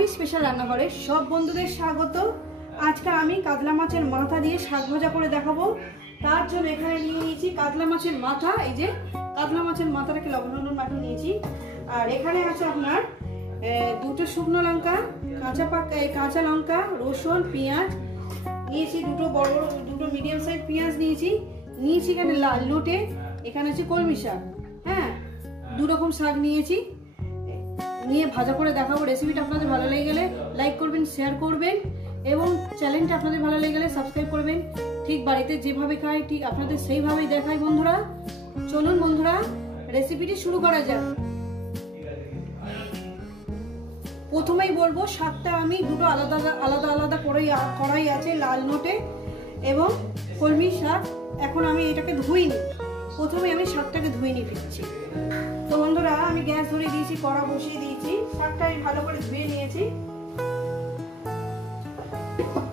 বাঙালি special রান্নাঘরে সব বন্ধুদের স্বাগত। আজকে আমি কাতলা মাছের মাথা দিয়ে শাক ভাজা করে দেখাবো। তার জন্য এখানে নিয়ে নিয়েছি কাতলা মাছের মাথা। এই যে কাতলা মাছের মাথাটাকে লবণ লবণ মাখিয়ে নিয়েছি। আর এখানে আছে আপনার দুটো শুকনো লঙ্কা, কাঁচা লঙ্কা, রসুন, পেঁয়াজ নিয়েছি, দুটো মিডিয়াম সাইজ পেঁয়াজ নিয়েছি। এখানে লাল লোটে, এখানে আছে কলমি শাক, হ্যাঁ, দু রকম শাক নিয়েছি। নিয়ে ভাজা করে দেখাবো। রেসিপিটা আপনাদের ভালো লেগে গেলে লাইক করবেন, শেয়ার করবেন এবং চ্যানেলটা আপনাদের ভালো লেগে গেলে সাবস্ক্রাইব করবেন। ঠিক বাড়িতে যেভাবে খাই ঠিক আপনাদের সেইভাবেই দেখাই বন্ধুরা। চলুন বন্ধুরা, রেসিপিটি শুরু করা যাক। প্রথমেই বলবো শাকটা আমি দুটো আলাদা কড়াই আছে, লাল নোটে এবং কলমি শাক। এখন আমি এটাকে ধুইনি, প্রথমে আমি শাকটাকে ধুয়ে নিয়ে ফিরছি। তো বন্ধুরা, আমি গ্যাস ধরিয়ে দিয়েছি, কড়া বসিয়ে দিয়েছি, শাকটা আমি ভালো করে ধুয়ে নিয়েছি।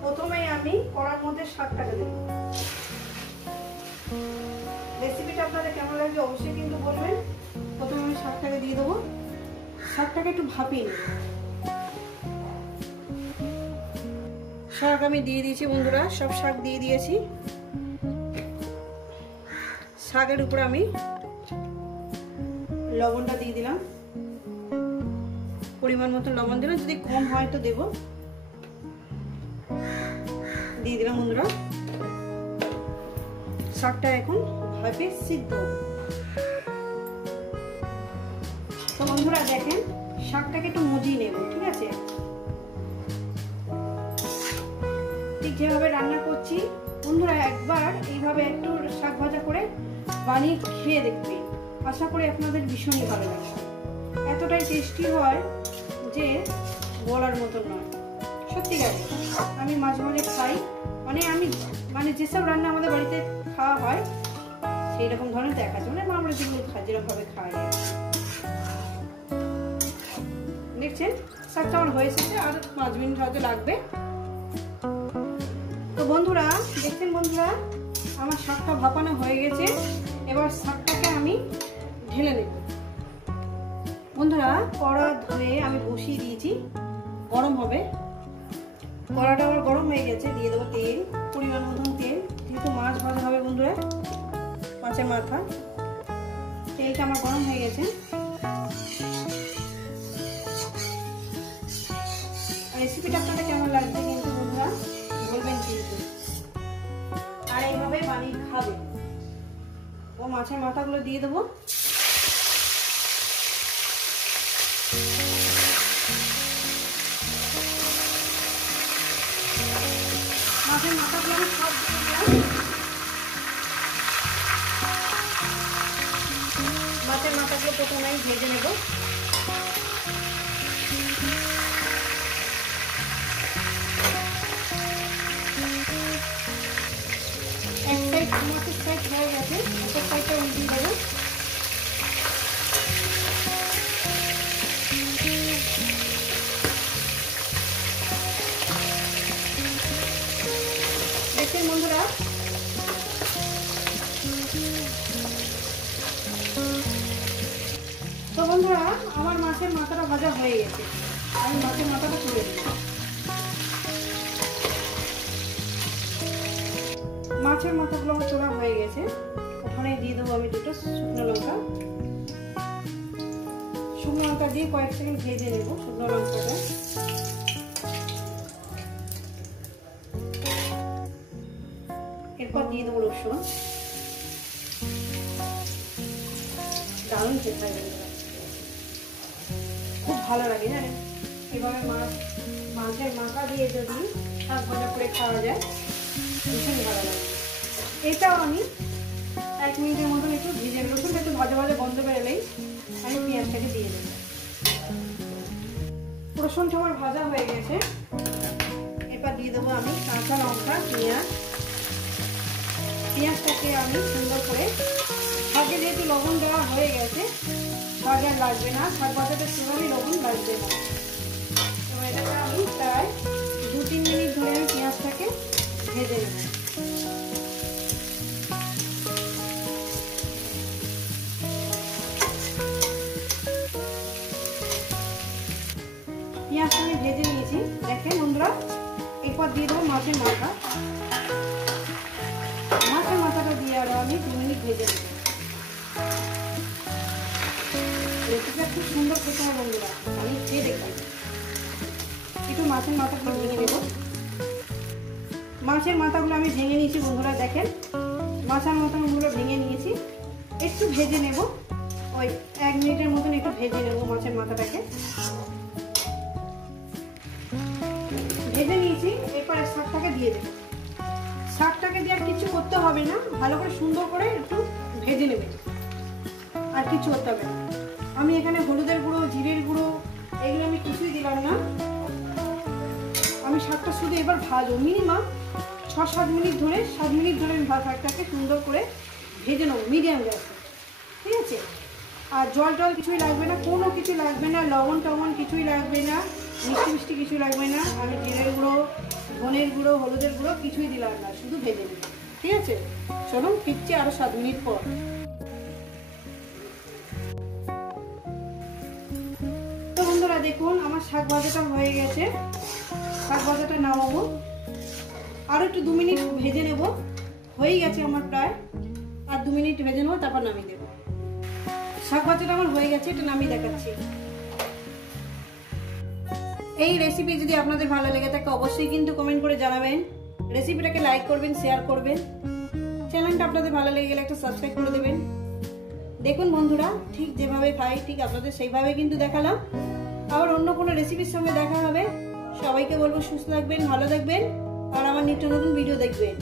প্রথমে আমি কড়ার মধ্যে শাকটাকে দেব। রেসিপিটা আপনাদের কেমন লাগবে অবশ্যই কিন্তু বলবেন। প্রথমে আমি শাকটাকে দিয়ে দেবো। শাকটাকে একটু ভাপিয়ে নেব। শাক আমি দিয়ে দিয়েছি বন্ধুরা, সব শাক দিয়ে দিয়েছি। শাকের উপরে আমি লবণটা দিয়ে দিলাম, পরিমাণ মতো লবণ দিলাম, যদি কম হয় তো দেব। দিয়ে দিলাম বন্ধুরা। শাকটা এখন ভাবে সিদ্ধ। তো বন্ধুরা দেখেন, শাকটাকে একটু মজিয়ে নেব, ঠিক আছে? ঠিক যেভাবে রান্না করছি বন্ধুরা, একবার এইভাবে একটু শাক ভাজা করে বানিয়ে খেয়ে দেখবে। আশা করি আপনাদের ভীষণই ভালো লাগবে। এতটাই টেস্টি হয় যে বলার মতন নয়, সত্যিকারে। আমি মাঝে মাঝে খাই, আমি যেসব রান্না আমাদের বাড়িতে খাওয়া হয় সেই রকম ধরনের দেখাচ্ছে, আমরা যেগুলো খাই, যেরকম ভাবে খাই। দেখছেন শাকটা আমার হয়ে এসেছে, আর 5 মিনিট হয়তো লাগবে। তো বন্ধুরা দেখছেন বন্ধুরা, আমার শাকটা ভাপানো হয়ে গেছে। এবার শাকটাকে আমি ঢেলে নেব। বন্ধুরা, কড়া ধুয়ে আমি বসিয়ে দিয়েছি, গরম হবে। কড়াটা আমার গরম হয়ে গেছে, দিয়ে দেবো তেল, পরিমাণ মতন তেল। যেহেতু মাছ ভাজা হবে বন্ধুরা, মাছের মাথা, তেলটা আমার গরম হয়ে গেছে। রেসিপিটা আপনাদের কেমন লাগবে কিন্তু বন্ধুরা বলবেন কিন্তু, আর এইভাবে বানিয়ে খাবে। ও মাছের মাথাগুলো দিয়ে দেবো। মাছের মাথাগুলো আমি সব দিয়ে দিলাম। মাছের মাথাগুলো প্রথমে আমি ভেজে নেব। এক সাইড মাছের সাইড হয়ে গেছে, একটা সাইডটা উল্টিয়ে দেবো। দেখছেন বন্ধুরা, তো বন্ধুরা আমার মাছের মাথাটা ভাজা হয়ে গেছে। আমি মাছের মাথাটা তুলে দিই। মাছের মাথাগুলো আমার তোলা হয়ে গেছে। ওখানে দিয়ে দেবো আমি দুটো শুকনো লঙ্কা। শুকনো লঙ্কা দিয়ে কয়েক সেকেন্ড ভেজে নেব শুকনো লঙ্কাটা। এরপর দিয়ে দেবো রসুন। দারুণ খেতে লাগে, খুব ভালো লাগে জানেন। এভাবে মাছের মাথা দিয়ে যদি শাক ভাজা করে খাওয়া যায় ভীষণ ভালো লাগে। এটাও আমি 1 মিনিটের মতন একটু ভেজে, রসুনটা একটু ভাজা ভাজা গন্ধ বেরোলেই আমি পেঁয়াজটাকে দিয়ে দেবো। রসুনটা আমার ভাজা হয়ে গেছে। এরপর দিয়ে দেবো আমি কাঁচা লঙ্কা, পেঁয়াজটাকে আমি সুন্দর করে, শাকে যেহেতু লবণ দেওয়া হয়ে গেছে শাক আর লাগবে না, শাক ভাজাটা সেভাবে লবণ লাগবে না। এবার এটাকে আমি প্রায় 2-3 মিনিট ধরে আমি পেঁয়াজটাকে ভেজে নেব। পেঁয়াজটা আমি ভেজে নিয়েছি। দেখেন বন্ধুরা, এরপর দিয়ে দেবো মাছের মাথা। মাছের মাথাটা দিয়ে আরো আমি 2 মিনিট ভেজে নেব। রেসিপিটা খুব সুন্দর খেতে হয় বন্ধুরা, আমি খেয়ে দেখবেন। একটু মাছের মাথাগুলো ভেঙে নেব। মাছের মাথাগুলো আমি ভেঙে নিয়েছি বন্ধুরা। দেখেন মাছের মাথাগুলো ভেঙে নিয়েছি। একটু ভেজে নেব, ওই 1 মিনিটের মতন একটু ভেজে নেব মাছের মাথাটাকে। ভেজে নিয়েছি, এরপরে শাকটাকে দিয়ে দেবো। শাকটাকে দিয়ে আর কিছু করতে হবে না, ভালো করে সুন্দর করে একটু ভেজে নেবে, আর কিছু করতে হবে না। আমি এখানে হলুদের গুঁড়ো, জিরের গুঁড়ো এগুলো আমি কিছুই দিলাম না। আমি শাকটা শুধু এবার ভাজবো, মিনিমাম 6-7 মিনিট ধরে, 7 মিনিট ধরে আমি শাকটাকে সুন্দর করে ভেজে নেবো মিডিয়াম গ্যাসে, ঠিক আছে? আর জল টল কিছুই লাগবে না, কোনো কিছু লাগবে না, লবণ টবণ কিছুই লাগবে না, মিষ্টি মিষ্টি কিছু লাগবে না। আমি জিরের গুঁড়ো, ধনের গুঁড়ো, হলুদের গুঁড়ো কিছুই দিলাম না, শুধু ভেজে নেব, ঠিক আছে? চলুন ফিরছি আরো 7 মিনিট পর। তো বন্ধুরা দেখুন আমার শাক ভাজাটা হয়ে গেছে। শাক ভাজাটা নামাবো, আরো একটু 2 মিনিট ভেজে নেব। হয়ে গেছে আমার প্রায়, আর 2 মিনিট ভেজে নেবো, তারপর নামিয়ে দেবো। শাক ভাজাটা আমার হয়ে গেছে, এটা নামিয়ে দেখাচ্ছি। এই রেসিপি যদি আপনাদের ভালো লেগে থাকে অবশ্যই কিন্তু কমেন্ট করে জানাবেন। রেসিপিটাকে লাইক করবেন, শেয়ার করবেন। চ্যানেলটা আপনাদের ভালো লেগে গেলে একটা সাবস্ক্রাইব করে দেবেন। দেখুন বন্ধুরা, ঠিক যেভাবে খাই ঠিক আপনাদের সেইভাবে কিন্তু দেখালাম। আবার অন্য কোনো রেসিপির সঙ্গে দেখা হবে। সবাইকে বলবো সুস্থ থাকবেন, ভালো থাকবেন, আর আমার নিত্য নতুন ভিডিও দেখবেন।